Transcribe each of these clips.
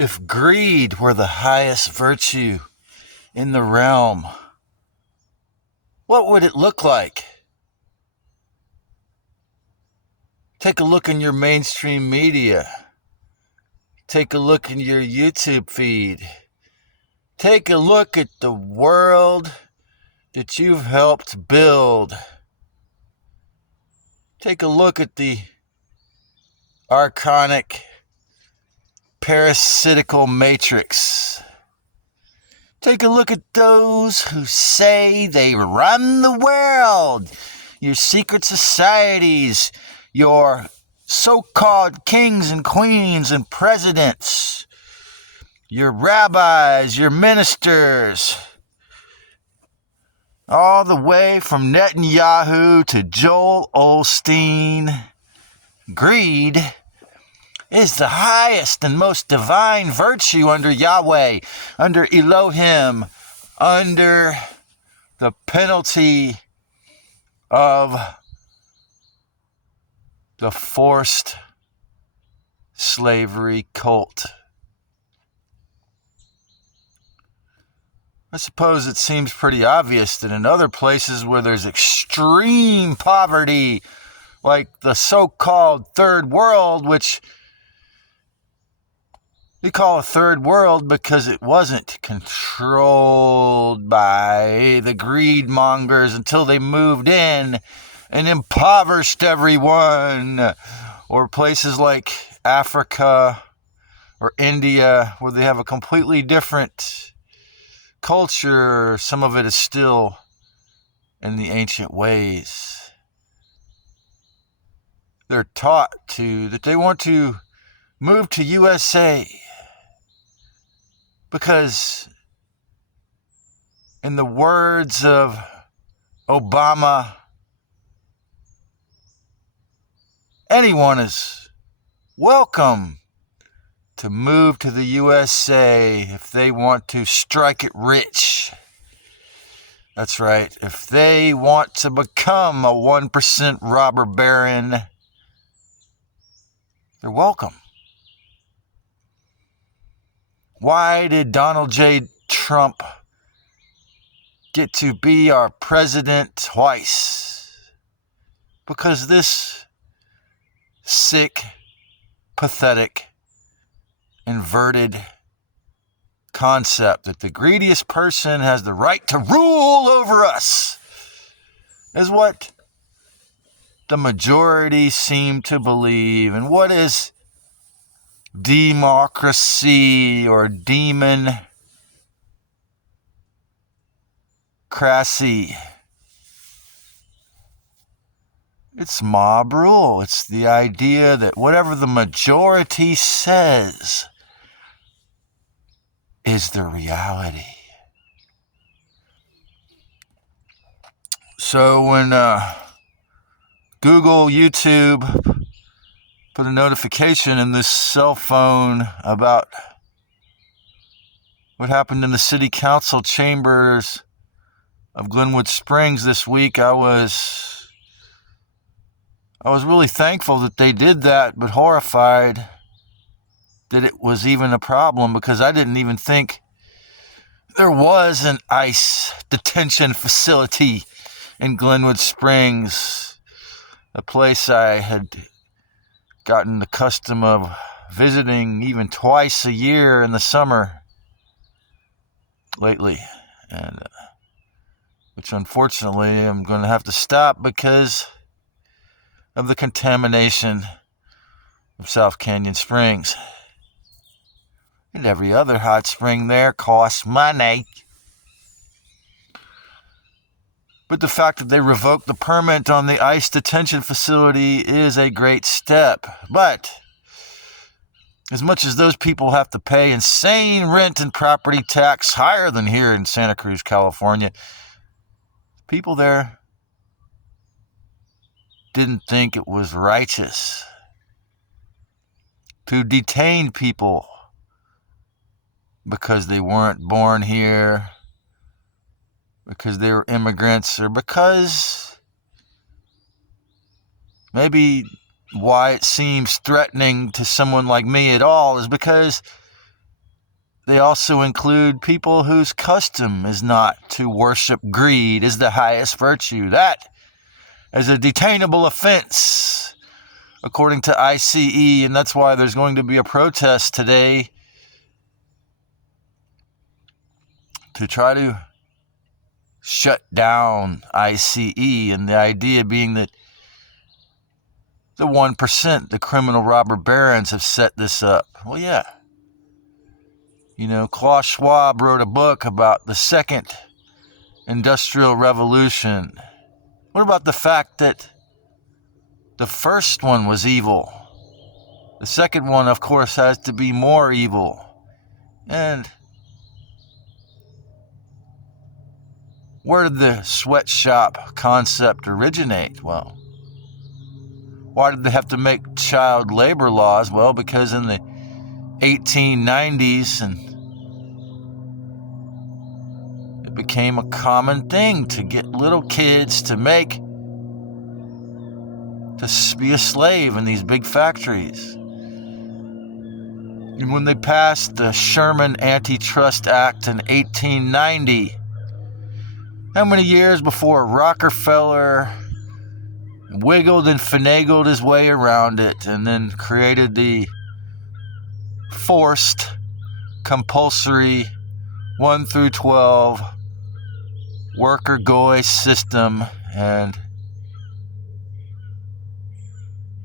If greed were the highest virtue in the realm, what would it look like? Take a look in your mainstream media. Take a look in your YouTube feed. Take a look at the world that you've helped build. Take a look at the archonic, parasitical matrix. Take a look at those who say they run the world. Your secret societies, your so-called kings and queens and presidents, your rabbis, your ministers, all the way from Netanyahu to Joel Osteen. Greed is the highest and most divine virtue under Yahweh, under Elohim, under the penalty of the forced slavery cult. I suppose it seems pretty obvious that in other places where there's extreme poverty, like the so-called third world, which we call a third world because it wasn't controlled by the greed mongers until they moved in and impoverished everyone. Or places like Africa or India where they have a completely different culture. Some of it is still in the ancient ways. They're taught that they want to move to USA because, in the words of Obama, anyone is welcome to move to the USA if they want to strike it rich. That's right. If they want to become a 1% robber baron, they're welcome. Why did Donald J. Trump get to be our president twice? Because this sick, pathetic, inverted concept that the greediest person has the right to rule over us is what the majority seem to believe. And what is democracy or democracy? It's mob rule. It's the idea that whatever the majority says is the reality. So when Google, YouTube put a notification in this cell phone about what happened in the city council chambers of Glenwood Springs this week, I was really thankful that they did that, but horrified that it was even a problem, because I didn't even think there was an ICE detention facility in Glenwood Springs, a place I had gotten the custom of visiting even twice a year in the summer lately, and which unfortunately I'm going to have to stop because of the contamination of South Canyon Springs. And every other hot spring there costs money. But the fact that they revoked the permit on the ICE detention facility is a great step. But as much as those people have to pay insane rent and property tax, higher than here in Santa Cruz, California, people there didn't think it was righteous to detain people because they weren't born here, because they were immigrants, or because maybe why it seems threatening to someone like me at all is because they also include people whose custom is not to worship greed as the highest virtue. That is a detainable offense, according to ICE, and that's why there's going to be a protest today to try to shut down ICE, and the idea being that the 1%, the criminal robber barons, have set this up. Well, yeah. Klaus Schwab wrote a book about the second industrial revolution. What about the fact that the first one was evil? The second one, of course, has to be more evil. And where did the sweatshop concept originate? Well, why did they have to make child labor laws? Well, because in the 1890s, and it became a common thing to get little kids to be a slave in these big factories. And when they passed the Sherman Antitrust Act in 1890, how many years before Rockefeller wiggled and finagled his way around it and then created the forced, compulsory 1 through 12 worker GOI system, and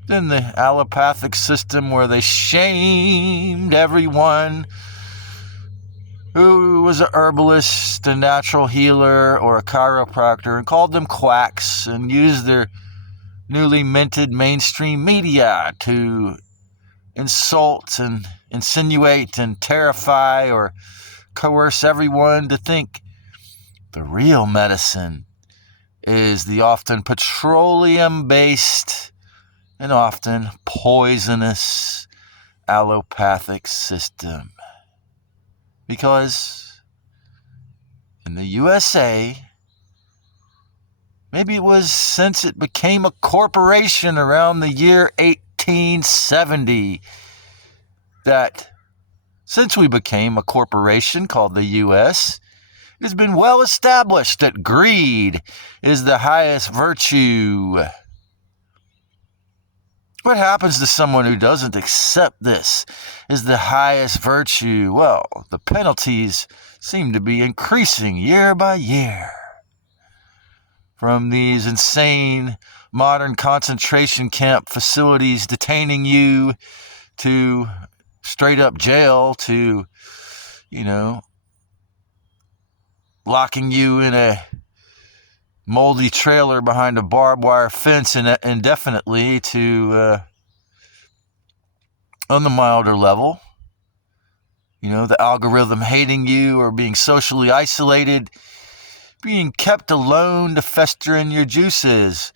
then the allopathic system where they shamed everyone who was a herbalist, a natural healer, or a chiropractor, and called them quacks, and used their newly minted mainstream media to insult and insinuate and terrify or coerce everyone to think the real medicine is the often petroleum-based and often poisonous allopathic system. Because in the USA, maybe it was since it became a corporation around the year 1870, that since we became a corporation called the US, it has been well established that greed is the highest virtue. What happens to someone who doesn't accept this as the highest virtue? Well, the penalties seem to be increasing year by year. From these insane modern concentration camp facilities detaining you to straight up jail to, locking you in a moldy trailer behind a barbed wire fence indefinitely to, on the milder level, the algorithm hating you or being socially isolated, being kept alone to fester in your juices,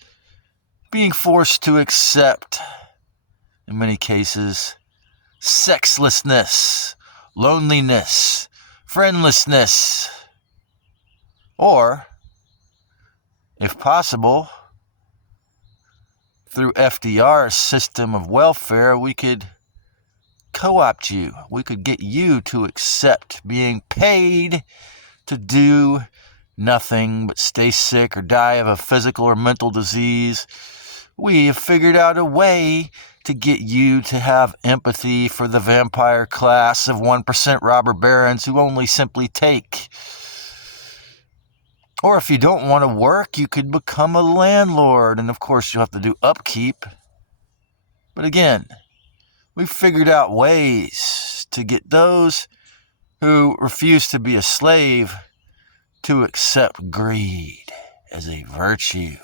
being forced to accept, in many cases, sexlessness, loneliness, friendlessness, or, if possible, through FDR's system of welfare, we could co-opt you. We could get you to accept being paid to do nothing but stay sick or die of a physical or mental disease. We have figured out a way to get you to have empathy for the vampire class of 1% robber barons who only simply take. Or if you don't want to work, you could become a landlord, and of course you'll have to do upkeep. But again, we've figured out ways to get those who refuse to be a slave to accept greed as a virtue.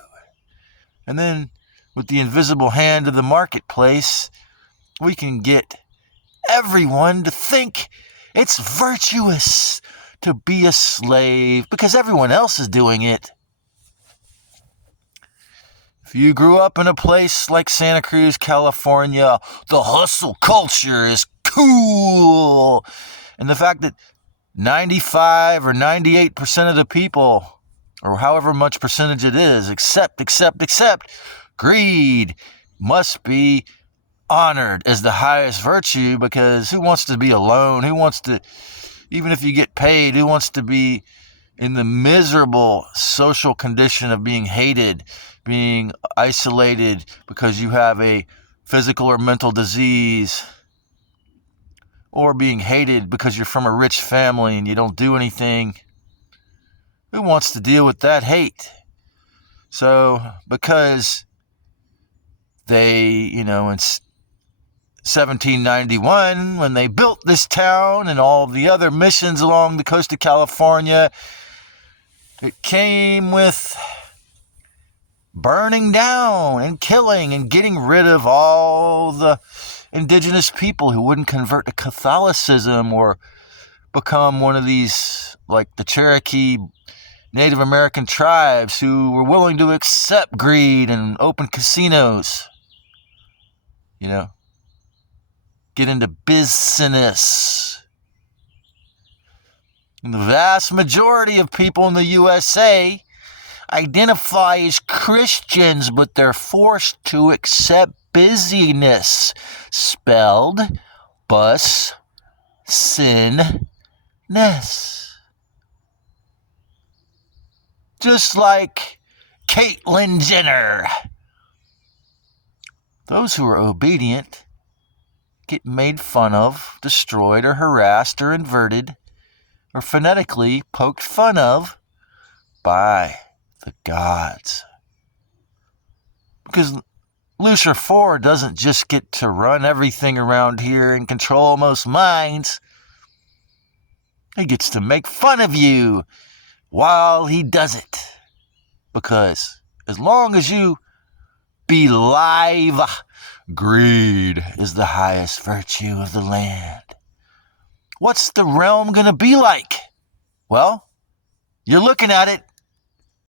And then, with the invisible hand of the marketplace, we can get everyone to think it's virtuous to be a slave because everyone else is doing it. If you grew up in a place like Santa Cruz, California, the hustle culture is cool. And the fact that 95 or 98% of the people, or however much percentage it is, accept greed must be honored as the highest virtue, because who wants to be alone? Who wants to Even if you get paid, who wants to be in the miserable social condition of being hated, being isolated because you have a physical or mental disease, or being hated because you're from a rich family and you don't do anything? Who wants to deal with that hate? So, because they, in 1791, when they built this town and all the other missions along the coast of California, it came with burning down and killing and getting rid of all the indigenous people who wouldn't convert to Catholicism or become one of these, like the Cherokee Native American tribes who were willing to accept greed and open casinos. Get into business. And the vast majority of people in the USA identify as Christians, but they're forced to accept busyness, spelled bus-sin-ness. Just like Caitlyn Jenner. Those who are obedient get made fun of, destroyed, or harassed, or inverted, or phonetically poked fun of by the gods. Because Lucifer 4 doesn't just get to run everything around here and control most minds. He gets to make fun of you while he does it. Because as long as you be live, greed is the highest virtue of the land. What's the realm going to be like? Well, you're looking at it.